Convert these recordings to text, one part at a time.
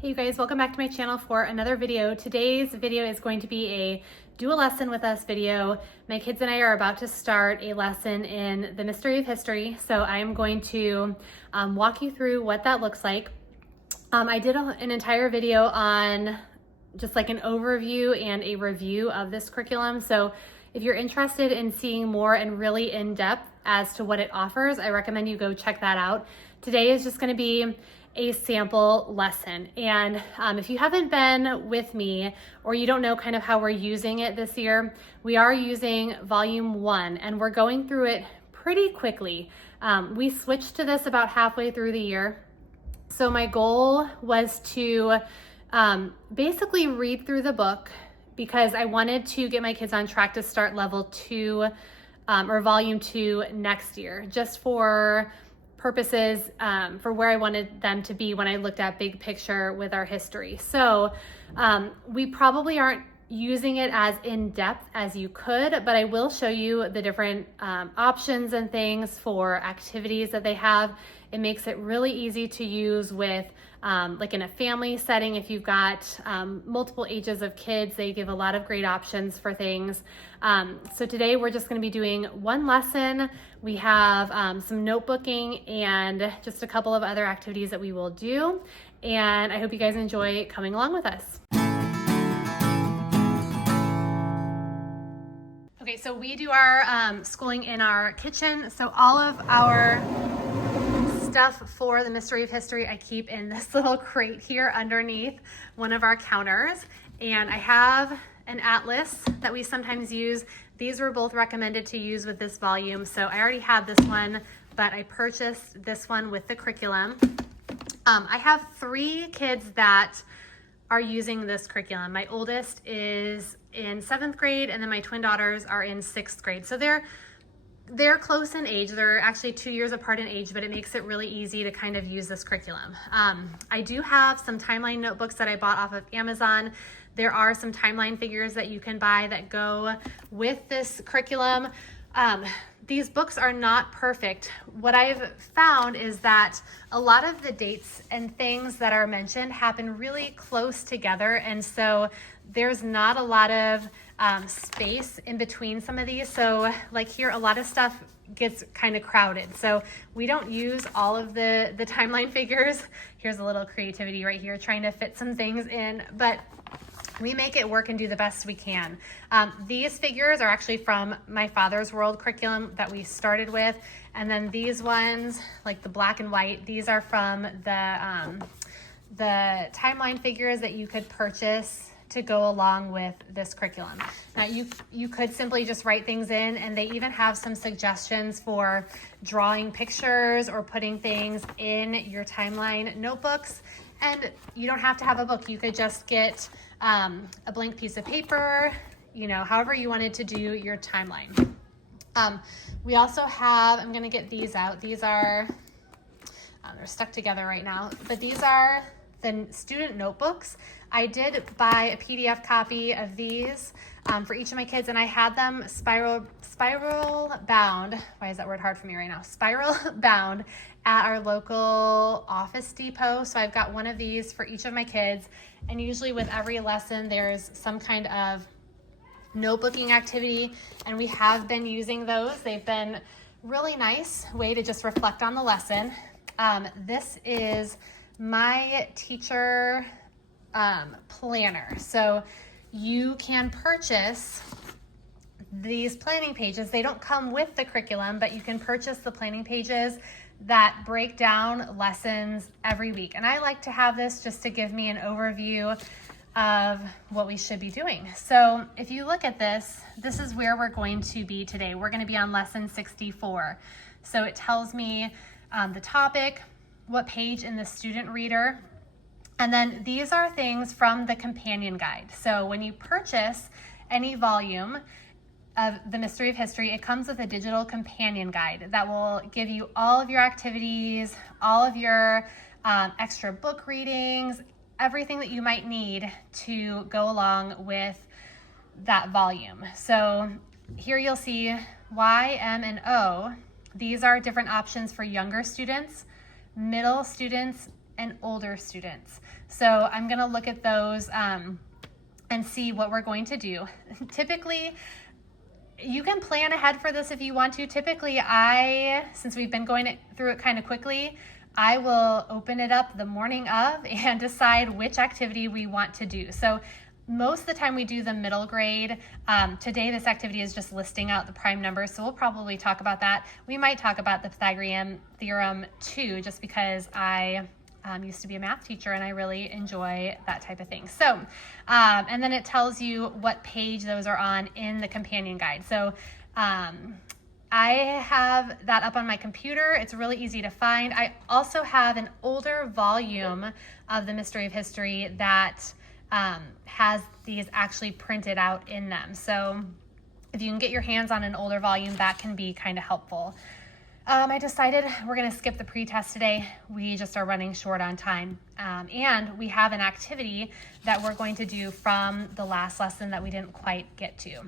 Hey you guys, welcome back to my channel for another video. Today's video is going to be a do a lesson with us video. My kids and I are about to start a lesson in the mystery of history. So I am going to walk you through what that looks like. I did an entire video on just like an overview and a review of this curriculum. So if you're interested in seeing more and really in depth as to what it offers, I recommend you go check that out. Today is just going to be a sample lesson. And if you haven't been with me or you don't know kind of how we're using it this year, we are using volume 1 and we're going through it pretty quickly. We switched to this about halfway through the year. So my goal was to basically read through the book because I wanted to get my kids on track to start level 2 or volume 2 next year, just for purposes for where I wanted them to be when I looked at big picture with our history. So we probably aren't using it as in depth as you could, but I will show you the different options and things for activities that they have. It makes it really easy to use with like in a family setting. If you've got multiple ages of kids, they give a lot of great options for things. So today we're just going to be doing one lesson. We have some notebooking and just a couple of other activities that we will do. And I hope you guys enjoy coming along with us. Okay, so we do our schooling in our kitchen. So all of our stuff for the mystery of history I keep in this little crate here underneath one of our counters. And I have an atlas that we sometimes use. These were both recommended to use with this volume. So I already had this one, but I purchased this one with the curriculum. I have 3 kids that are using this curriculum. My oldest is in 7th grade, and then my twin daughters are in 6th grade. So they're close in age. They're actually 2 years apart in age, but it makes it really easy to kind of use this curriculum. I do have some timeline notebooks that I bought off of Amazon. There are some timeline figures that you can buy that go with this curriculum. These books are not perfect. What I've found is that a lot of the dates and things that are mentioned happen really close together, and so there's not a lot of space in between some of these. So like here, a lot of stuff gets kind of crowded. So we don't use all of the timeline figures. Here's a little creativity right here, trying to fit some things in, but we make it work and do the best we can. These figures are actually from my Father's World curriculum that we started with. And then these ones, like the black and white, these are from the timeline figures that you could purchase to go along with this curriculum. Now you could simply just write things in, and they even have some suggestions for drawing pictures or putting things in your timeline notebooks. And you don't have to have a book. You could just get a blank piece of paper, however you wanted to do your timeline. We also have, I'm gonna get these out. These are, they're stuck together right now, but these are the student notebooks. I did buy a PDF copy of these for each of my kids, and I had them spiral bound. Why is that word hard for me right now? Spiral bound at our local Office Depot. So I've got one of these for each of my kids, and usually with every lesson there's some kind of notebooking activity, and we have been using those. They've been really nice way to just reflect on the lesson. This is my teacher planner. So you can purchase these planning pages. They don't come with the curriculum, but you can purchase the planning pages that break down lessons every week. And I like to have this just to give me an overview of what we should be doing. So if you look at this, this is where we're going to be today. We're going to be on lesson 64. So it tells me the topic, what page in the student reader, and then these are things from the companion guide. So when you purchase any volume of the Mystery of History, it comes with a digital companion guide that will give you all of your activities, all of your extra book readings, everything that you might need to go along with that volume. So here you'll see Y, M, and O. These are different options for younger students, middle students, and older students. So I'm gonna look at those and see what we're going to do. Typically, you can plan ahead for this if you want to. Typically, since we've been going through it kind of quickly, I will open it up the morning of and decide which activity we want to do. So most of the time we do the middle grade. Today, this activity is just listing out the prime numbers, so we'll probably talk about that. We might talk about the Pythagorean theorem too, just because I used to be a math teacher and I really enjoy that type of thing. So, and then it tells you what page those are on in the companion guide. So I have that up on my computer. It's really easy to find. I also have an older volume of the Mystery of History that has these actually printed out in them. So if you can get your hands on an older volume, that can be kind of helpful. I decided we're going to skip the pre-test today. We just are running short on time. And we have an activity that we're going to do from the last lesson that we didn't quite get to.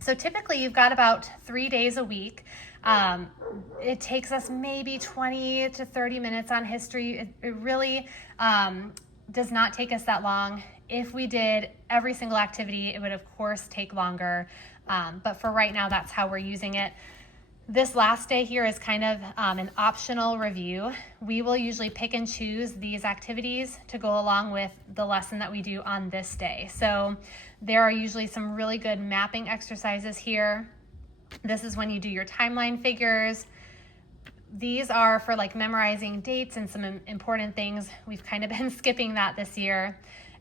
So typically you've got about 3 days a week. It takes us maybe 20 to 30 minutes on history. It really does not take us that long. If we did every single activity, it would of course take longer. But for right now, that's how we're using it. This last day here is kind of an optional review. We will usually pick and choose these activities to go along with the lesson that we do on this day. So there are usually some really good mapping exercises here. This is when you do your timeline figures. These are for like memorizing dates and some important things. We've kind of been skipping that this year.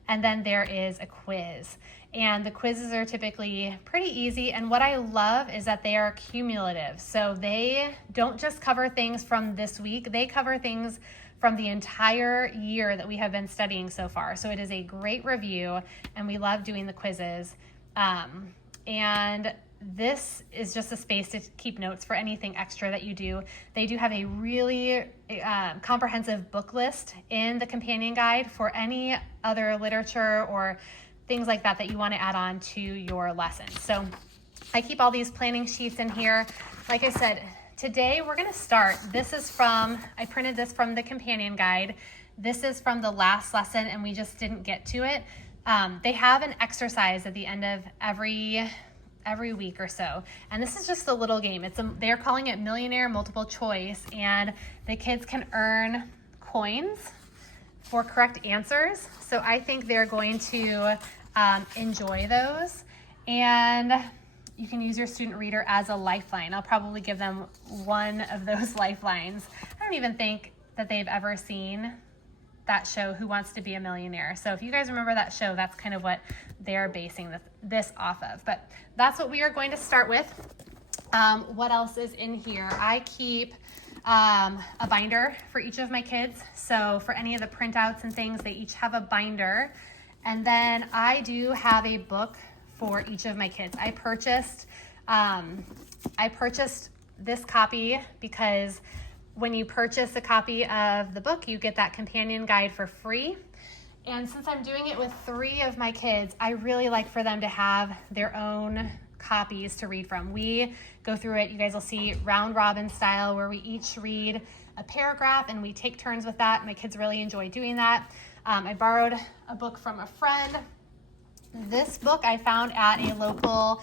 And then there is a quiz. And the quizzes are typically pretty easy. And what I love is that they are cumulative. So they don't just cover things from this week, they cover things from the entire year that we have been studying so far. So it is a great review, and we love doing the quizzes. And this is just a space to keep notes for anything extra that you do. They do have a really comprehensive book list in the companion guide for any other literature or things like that that you want to add on to your lesson. So I keep all these planning sheets in here. Like I said, today we're going to start. I printed this from the companion guide. This is from the last lesson and we just didn't get to it. They have an exercise at the end of every week or so. And this is just a little game. They're calling it Millionaire Multiple Choice, and the kids can earn coins for correct answers. So I think they're going to enjoy those. And you can use your student reader as a lifeline. I'll probably give them one of those lifelines. I don't even think that they've ever seen that show, Who Wants to Be a Millionaire. So if you guys remember that show, that's kind of what they're basing this off of. But that's what we are going to start with. What else is in here? I keep a binder for each of my kids. So for any of the printouts and things, they each have a binder. And then I do have a book for each of my kids. I purchased this copy because when you purchase a copy of the book, you get that companion guide for free. And since I'm doing it with 3 of my kids, I really like for them to have their own copies to read from. We go through it, you guys will see, round robin style, where we each read a paragraph and we take turns with that. My kids really enjoy doing that. I borrowed a book from a friend. This book I found at a local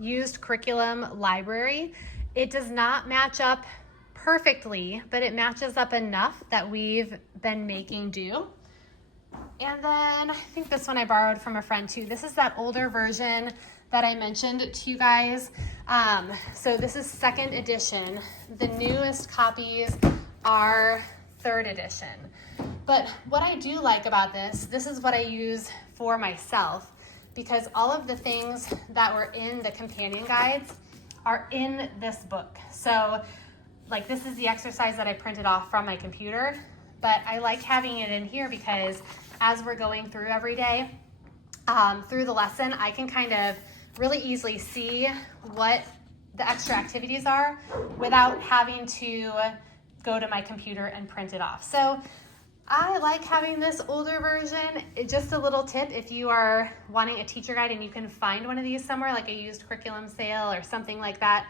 used curriculum library. It does not match up perfectly, but it matches up enough that we've been making do. And then I think this one I borrowed from a friend too. This is that older version that I mentioned to you guys. So this is 2nd edition. The newest copies are 3rd edition. But what I do like about this is what I use for myself, because all of the things that were in the companion guides are in this book. So like this is the exercise that I printed off from my computer, but I like having it in here because as we're going through every day, through the lesson, I can kind of really easily see what the extra activities are without having to go to my computer and print it off. So I like having this older version. Just a little tip, if you are wanting a teacher guide and you can find one of these somewhere, like a used curriculum sale or something like that,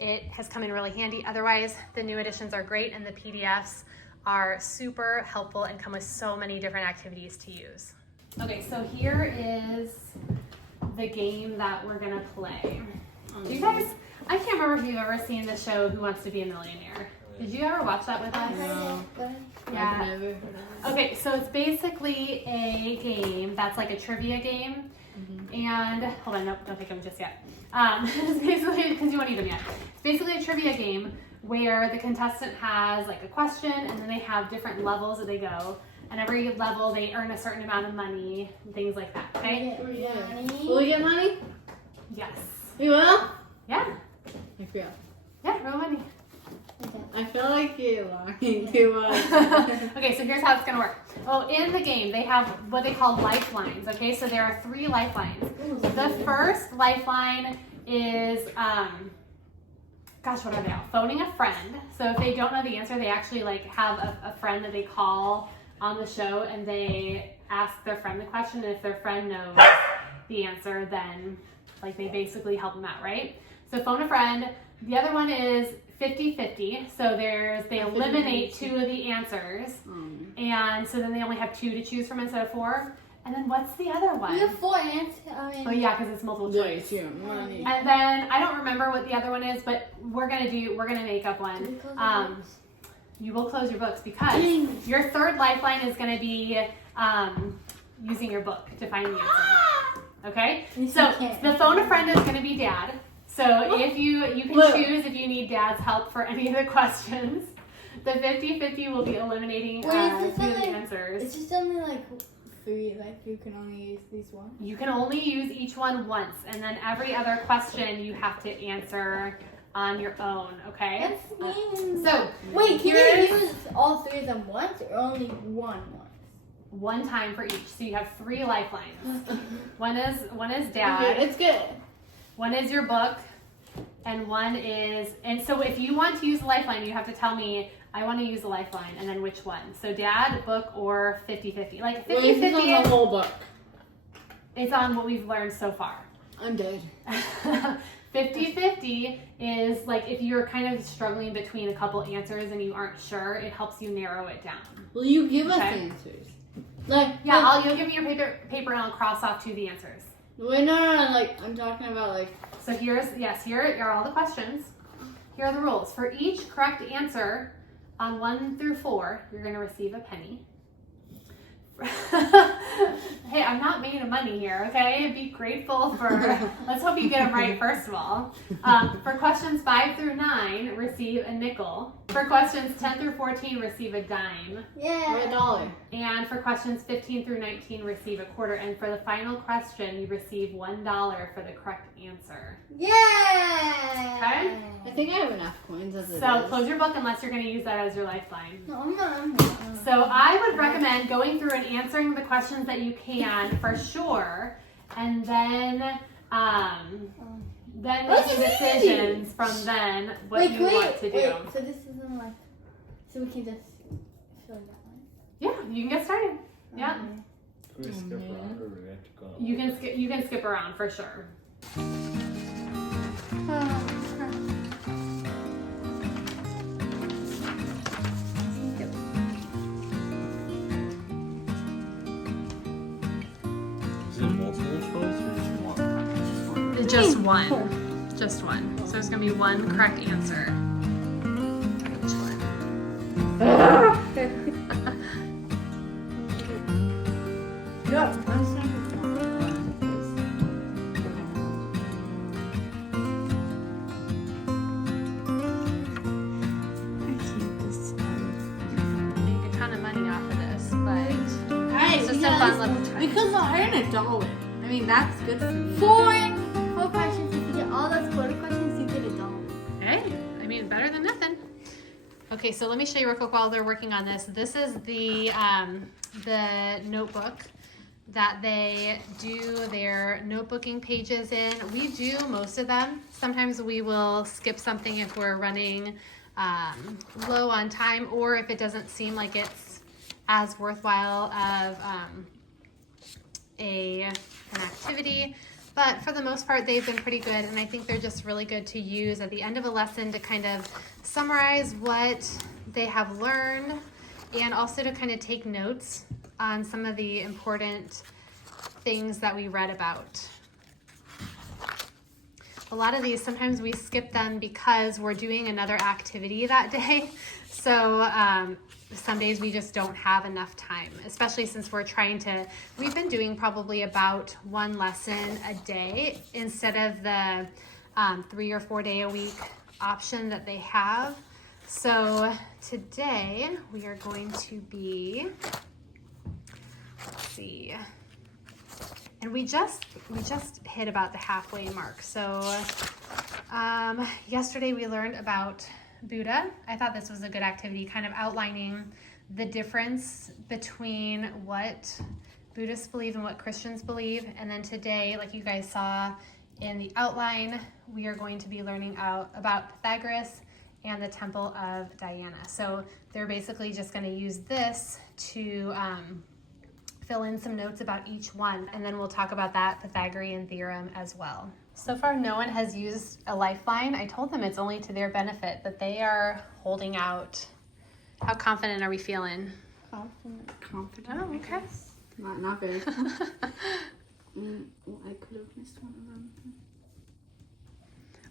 it has come in really handy. Otherwise, the new editions are great and the PDFs are super helpful and come with so many different activities to use. Okay, so here is the game that we're gonna play. Do you guys, I can't remember if you've ever seen the show Who Wants to Be a Millionaire. Did you ever watch that with us? No. Yeah. Okay, so it's basically a game that's like a trivia game. And, hold on, nope, don't take them just yet. It's basically, because you won't eat them yet. It's basically a trivia game where the contestant has like a question and then they have different levels that they go. And every level they earn a certain amount of money and things like that, okay? Will we get money? Yes. You will? Yeah. I feel. Yeah, real money. I feel like you're lying too much. Okay, so here's how it's gonna work. Oh, in the game, they have what they call lifelines, okay? So there are 3 lifelines. The first lifeline is, gosh, what are they all? Phoning a friend. So if they don't know the answer, they actually like have a friend that they call on the show and they ask their friend the question. And if their friend knows the answer, then like they basically help them out, right? So phone a friend. The other one is 50-50. So they eliminate 2 of the answers. And so then they only have 2 to choose from instead of 4. And then what's the other one? We have 4 answers. Oh yeah, because it's multiple choice. Money. And then I don't remember what the other one is, but we're gonna make up one. You will close your books because your third lifeline is gonna be using your book to find the answer. Okay? So the phone a friend is gonna be Dad. So if you can choose if you need Dad's help for any of the questions. The 50-50 will be eliminating 2 of the answers. It's just only like 3, like you can only use these ones? You can only use each one once, and then every other question you have to answer on your own, okay? That's mean. So, wait, can you use all 3 of them once or only one once? One time for each. So you have 3 lifelines. One is Dad. Okay, it's good. One is your book, and one is, and so if you want to use a lifeline, you have to tell me, I want to use a lifeline, and then which one. So Dad, book, or 50-50. Like 50-50 It's on the whole book. It's on what we've learned so far. I'm dead. 50-50 is like if you're kind of struggling between a couple answers and you aren't sure, it helps you narrow it down. Will you give us answers? Like you'll give me your paper and I'll cross off 2 of the answers. Wait, no, like I'm talking about like. So here are all the questions. Here are the rules. For each correct answer on 1 through 4, you're going to receive a penny. Hey, I'm not made of money here, okay? Be grateful for, let's hope you get them right first of all. For questions 5 through 9, receive a nickel. For questions 10 through 14, receive a dime. Yeah. Or $1. And for questions 15 through 19, receive a quarter. And for the final question, you receive $1 for the correct answer. Yeah. Okay? I think I have enough coins as it is. So close your book unless you're going to use that as your lifeline. No, I'm not. So I would recommend going through and answering the questions that you can for sure, and then making decisions from then what you want to do. Wait, so this isn't like, so we can just fill that one? Yeah, you can get started. Yeah. Can we skip around or do we have to go? You can skip around for sure. Is it multiple choice or just one? Just one. Just one. So there's going to be one correct answer. Which one? No, I'm saying Make a ton of money off of this, but it's just a fun little try. because I earn $1. I mean, that's good for me. 4 questions. If you get all those 4 questions, you get $1. Hey, I mean, better than nothing. Okay, so let me show you real quick while they're working on this. This is the notebook that they do their notebooking pages in. We do most of them. Sometimes we will skip something if we're running low on time, or if it doesn't seem like it's as worthwhile of an activity. But for the most part, they've been pretty good, and I think they're just really good to use at the end of a lesson to kind of summarize what they have learned and also to kind of take notes on some of the important things that we read about. A lot of these, sometimes we skip them because we're doing another activity that day. So some days we just don't have enough time, especially since we've been doing probably about one lesson a day instead of the 3 or 4 day a week option that they have. So today we are going to be, let's see, and we just hit about the halfway mark. So yesterday we learned about Buddha. I thought this was a good activity, kind of outlining the difference between what Buddhists believe and what Christians believe. And then today, like you guys saw in the outline, we are going to be learning about Pythagoras and the Temple of Diana. So they're basically just going to use this to fill in some notes about each one, and then we'll talk about that Pythagorean theorem as well. So far, no one has used a lifeline. I told them it's only to their benefit, but they are holding out. How confident are we feeling? Confident. Oh, okay. Not very. I could have missed one of them.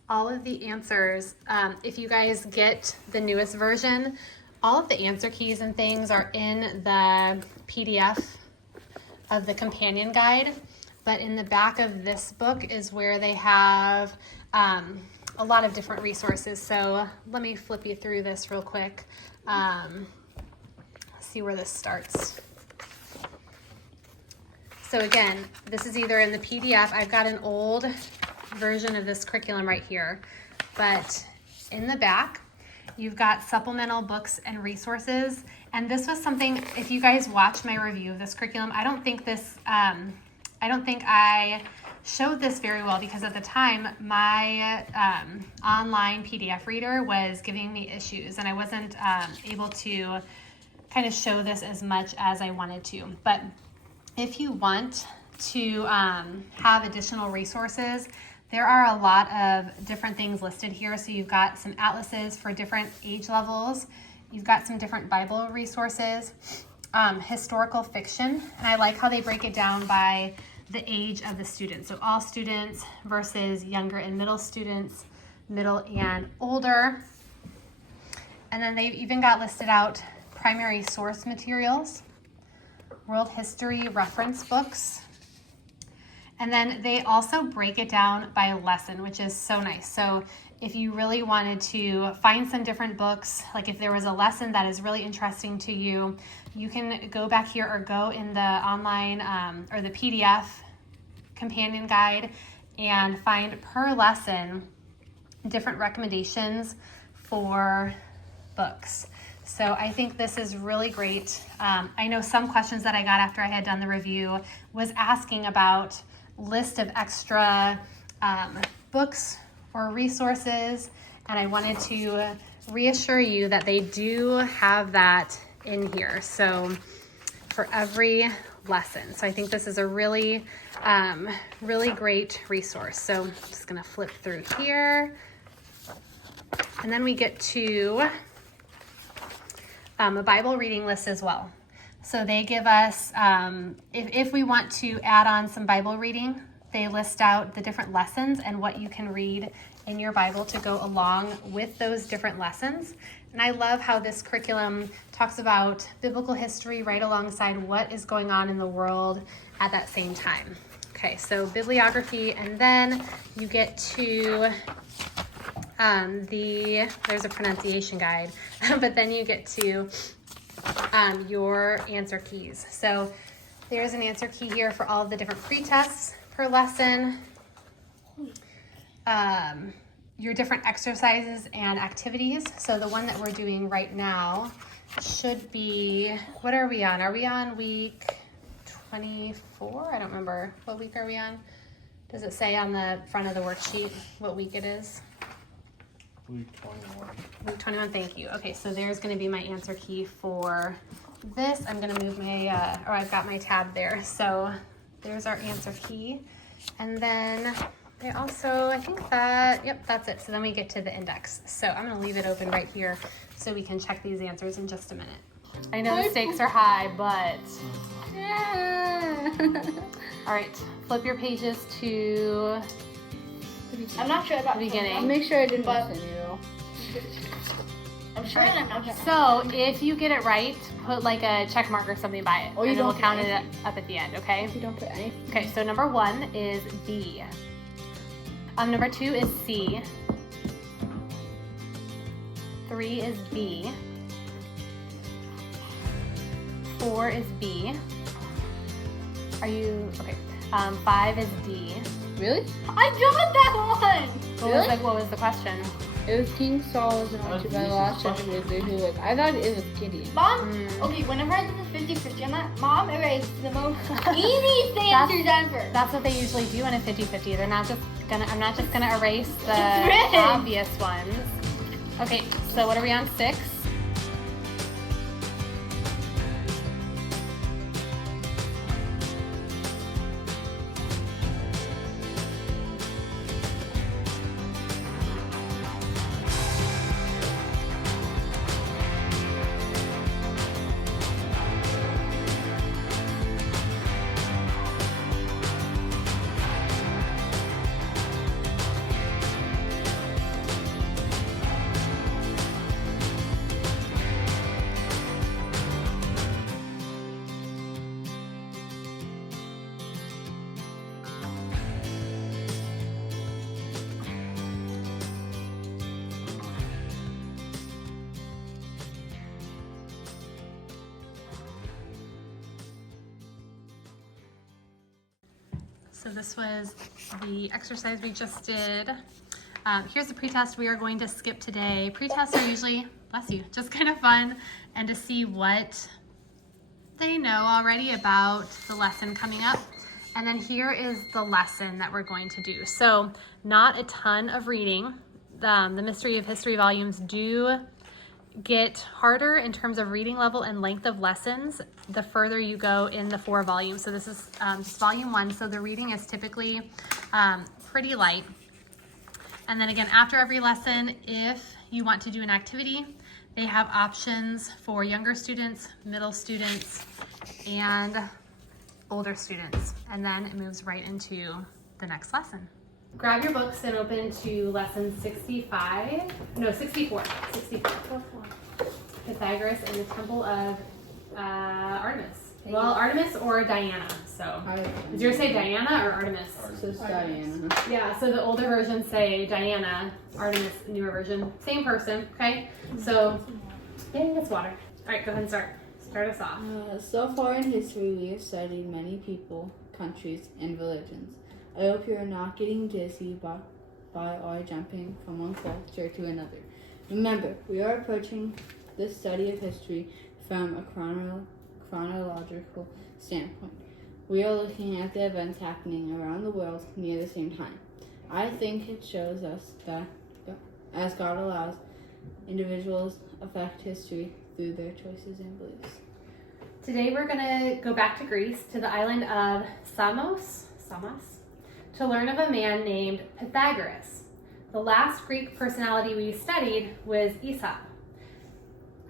All of the answers, if you guys get the newest version, all of the answer keys and things are in the PDF of the companion guide, but in the back of this book is where they have a lot of different resources. So let me flip you through this real quick. See where this starts. So again, this is either in the PDF. I've got an old version of this curriculum right here, but in the back, you've got supplemental books and resources. And this was something, if you guys watched my review of this curriculum, I don't think I showed this very well because at the time my online PDF reader was giving me issues and I wasn't able to kind of show this as much as I wanted to. But if you want to have additional resources, there are a lot of different things listed here. So you've got some atlases for different age levels. You've got some different Bible resources, historical fiction. And I like how they break it down by the age of the student. So all students versus younger and middle students, middle and older. And then they've even got listed out primary source materials, world history reference books. And then they also break it down by lesson, which is so nice. So if you really wanted to find some different books, like if there was a lesson that is really interesting to you, you can go back here or go in the online or the PDF companion guide and find per lesson different recommendations for books. So I think this is really great. I know some questions that I got after I had done the review was asking about list of extra books or resources, and I wanted to reassure you that they do have that in here. So for every lesson. So I think this is a really, really great resource. So I'm just gonna flip through here. And then we get to a Bible reading list as well. So they give us, if we want to add on some Bible reading, they list out the different lessons and what you can read in your Bible to go along with those different lessons. And I love how this curriculum talks about biblical history right alongside what is going on in the world at that same time. Okay, so bibliography, and then you get to there's a pronunciation guide, but then you get to your answer keys. So there's an answer key here for all of the different pre-tests per lesson, your different exercises and activities. So the one that we're doing right now should be, what are we on? Are we on week 24? I don't remember. What week are we on? Does it say on the front of the worksheet what week it is? Week 21. Week 21, thank you. Okay, so there's gonna be my answer key for this. I'm gonna move my, I've got my tab there. So there's our answer key. And then they also, I think that, yep, that's it. So then we get to the index. So I'm gonna leave it open right here so we can check these answers in just a minute. I know the stakes are high, but... All right, flip your pages to I'm not sure about the beginning. I'll make sure I didn't But- miss any though. I'm sure and I'm not sure. So if you get it right, put like a check mark or something by it. Oh, you and then we'll don't count put it up at the end, okay? If you don't put anything. Okay, so number 1 is B. Number 2 is C. 3 is B. 4 is B. Are you, okay. 5 is D. Really? I got that one! What was the question? It was King Saul was anointed by the last judge wizard who was, I thought it was Gideon. Mom, Mm. okay, whenever I did the 50-50 on that, Mom erased the most easy answers ever. That's what they usually do in a 50-50. I'm not just gonna erase the It's obvious ones. Okay, so what are we on? 6? So this was the exercise we just did. Here's the pretest we are going to skip today. Pretests are usually, bless you, just kind of fun and to see what they know already about the lesson coming up. And then here is the lesson that we're going to do. So not a ton of reading. The Mystery of History volumes do get harder in terms of reading level and length of lessons the further you go in the 4 volumes. So this is just volume 1, so the reading is typically pretty light. And then again, after every lesson, if you want to do an activity, they have options for younger students, middle students, and older students. And then it moves right into the next lesson. Grab your books and open to lesson 64. Pythagoras and the Temple of Artemis. Well, Artemis or Diana. So, does yours say Diana or Artemis? So it's Diana. Yeah, so the older versions say Diana, Artemis, newer version. Same person, okay? So, yeah, it's water. All right, go ahead and start. Start us off. So far in history, we have studied many people, countries, and religions. I hope you are not getting dizzy by jumping from one culture to another. Remember, we are approaching the study of history from a chronological standpoint. We are looking at the events happening around the world near the same time. I think it shows us that as God allows, individuals affect history through their choices and beliefs. Today we're gonna go back to Greece, to the island of Samos, to learn of a man named Pythagoras. The last Greek personality we studied was Aesop.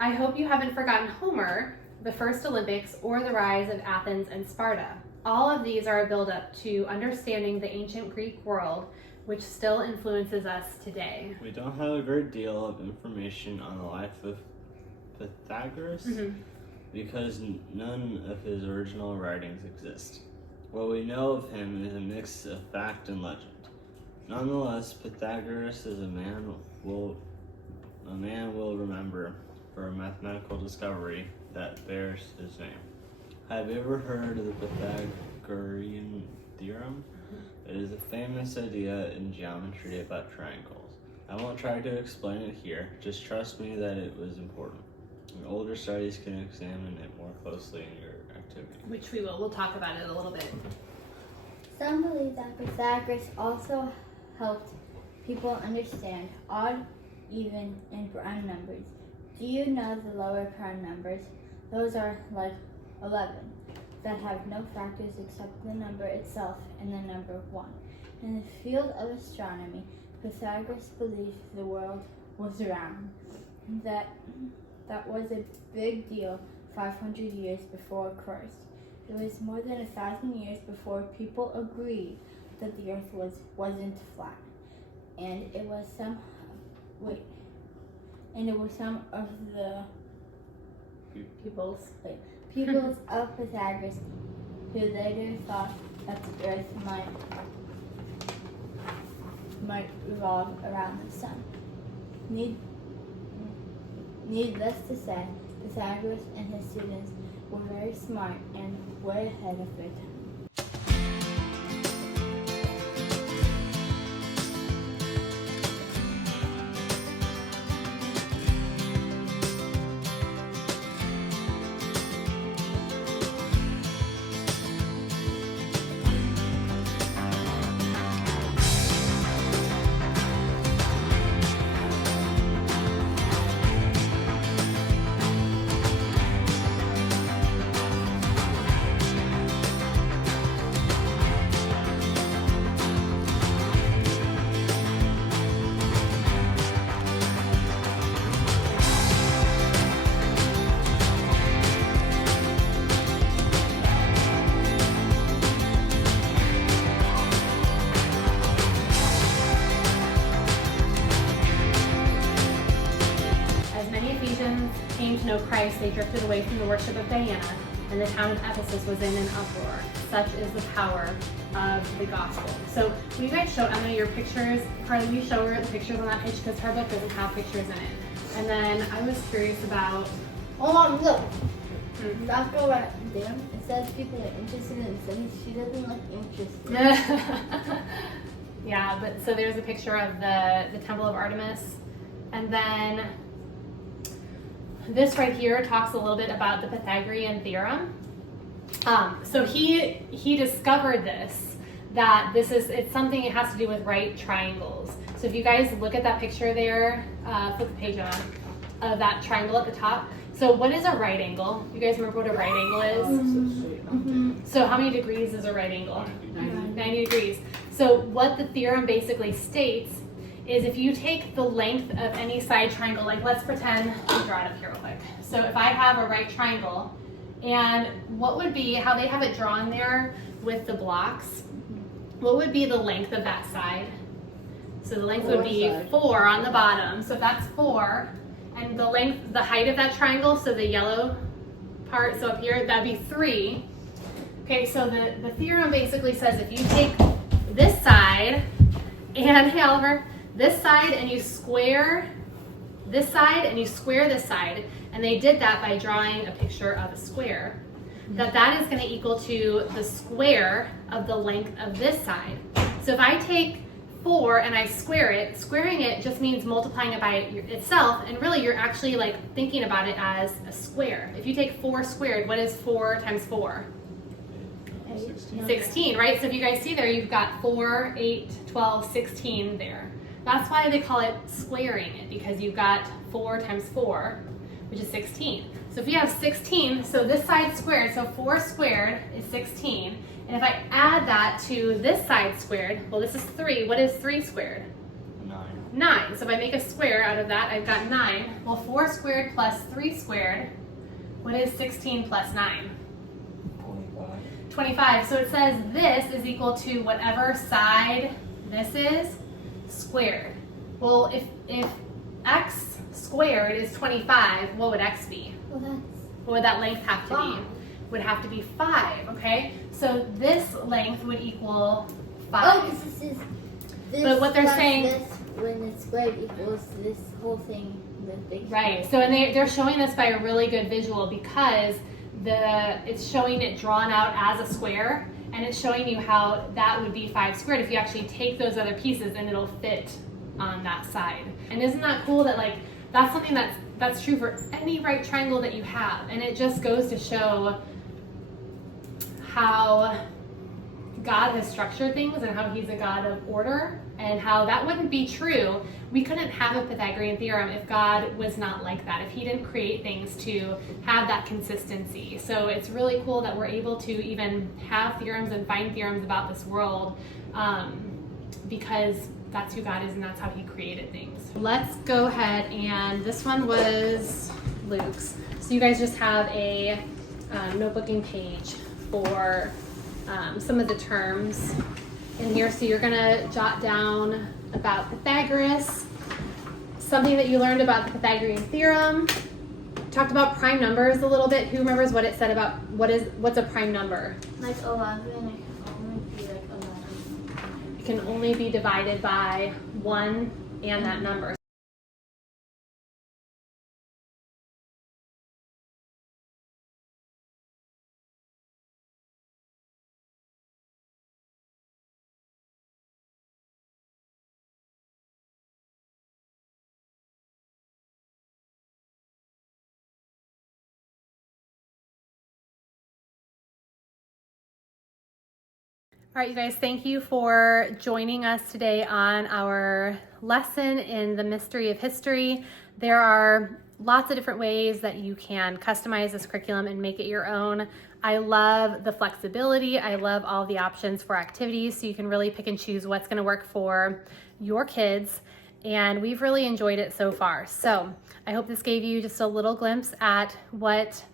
I hope you haven't forgotten Homer, the first Olympics, or the rise of Athens and Sparta. All of these are a build-up to understanding the ancient Greek world, which still influences us today. We don't have a great deal of information on the life of Pythagoras because none of his original writings exist. What we know of him is a mix of fact and legend. Nonetheless, Pythagoras is a man will remember for a mathematical discovery that bears his name. Have you ever heard of the Pythagorean theorem? It is a famous idea in geometry about triangles. I won't try to explain it here, just trust me that it was important. And older studies can examine it more closely in your activity. Which we will. We'll talk about it a little bit. Some believe that Pythagoras also helped people understand odd, even, and prime numbers. Do you know the lower prime numbers? Those are like 11, that have no factors except the number itself and the number 1. In the field of astronomy, Pythagoras believed the world was round. That was a big deal 500 years before Christ. It was more than 1,000 years before people agreed that the earth wasn't flat. And it was some of the pupils of Pythagoras who later thought that the earth might revolve around the sun. Needless to say, Pythagoras and his students were very smart and way ahead of their time. Came to know Christ, they drifted away from the worship of Diana, and the town of Ephesus was in an uproar. Such is the power of the gospel. So will you guys show Emma your pictures? Carly, will you show her the pictures on that page, because her book doesn't have pictures in it. And then I was curious about... Oh, Mom, look. Not go right there. It says people are interested in studies. She doesn't look interested. Yeah, but so there's a picture of the Temple of Artemis. And then this right here talks a little bit about the Pythagorean theorem. So he discovered this, that it's something that has to do with right triangles. So if you guys look at that picture there, flip the page on, of that triangle at the top. So what is a right angle? You guys remember what a right angle is? So how many degrees is a right angle? 90 degrees. So what the theorem basically states is if you take the length of any side triangle, like let's pretend, let me draw it up here real quick. So if I have a right triangle, and what would be, how they have it drawn there with the blocks, what would be the length of that side? So the length would be 4 on the bottom. So if that's 4, and the length, the height of that triangle, so the yellow part, so up here, that'd be 3. Okay, so the theorem basically says if you take this side, and hey Oliver, this side and you square this side and you square this side, and they did that by drawing a picture of a square, that is going to equal to the square of the length of this side. So if I take 4 and I square it, squaring it just means multiplying it by itself, and really you're actually like thinking about it as a square. If you take 4 squared, what is 4 times 4? 16, right? So if you guys see there, you've got 4, 8, 12, 16 there. That's why they call it squaring it, because you've got 4 times 4, which is 16. So if you have 16, so this side squared, so 4 squared is 16. And if I add that to this side squared, well, this is 3. What is 3 squared? 9. So if I make a square out of that, I've got 9. Well, 4 squared plus 3 squared, what is 16 plus 9? 25. So it says this is equal to whatever side this is squared. Well, if x squared is 25, what would x be? Well, What would that length have to be? Would have to be 5, okay? So this length would equal 5. oh, because this But what they're plus saying- this, when it's squared, equals this whole thing. The big Right. square. So and they're showing this by a really good visual, because it's showing it drawn out as a square, and it's showing you how that would be 5 squared if you actually take those other pieces and it'll fit on that side. And isn't that cool that like that's something that's true for any right triangle that you have, and it just goes to show how God has structured things and how he's a God of order, and how that wouldn't be true. We couldn't have a Pythagorean theorem if God was not like that, if he didn't create things to have that consistency. So it's really cool that we're able to even have theorems and find theorems about this world, because that's who God is and that's how he created things. Let's go ahead, and this one was Luke's. So you guys just have a notebooking page for some of the terms in here. So you're gonna jot down about Pythagoras, something that you learned about the Pythagorean theorem. Talked about prime numbers a little bit. Who remembers what it said about what's a prime number? Like 11, it can only be like 11. It can only be divided by 1 and that number. All right, you guys, thank you for joining us today on our lesson in the mystery of history. There are lots of different ways that you can customize this curriculum and make it your own. I love the flexibility. I love all the options for activities, so you can really pick and choose what's going to work for your kids. And we've really enjoyed it so far. So I hope this gave you just a little glimpse at what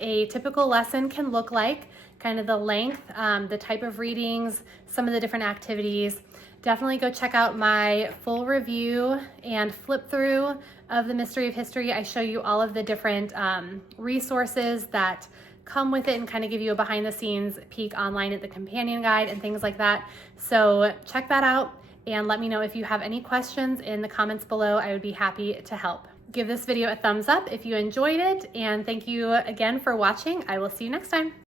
a typical lesson can look like, kind of the length, the type of readings, some of the different activities. Definitely go check out my full review and flip through of the mystery of history. I show you all of the different resources that come with it and kind of give you a behind the scenes peek online at the companion guide and things like that. So check that out and let me know if you have any questions in the comments below. I would be happy to help. Give this video a thumbs up if you enjoyed it, and thank you again for watching. I will see you next time.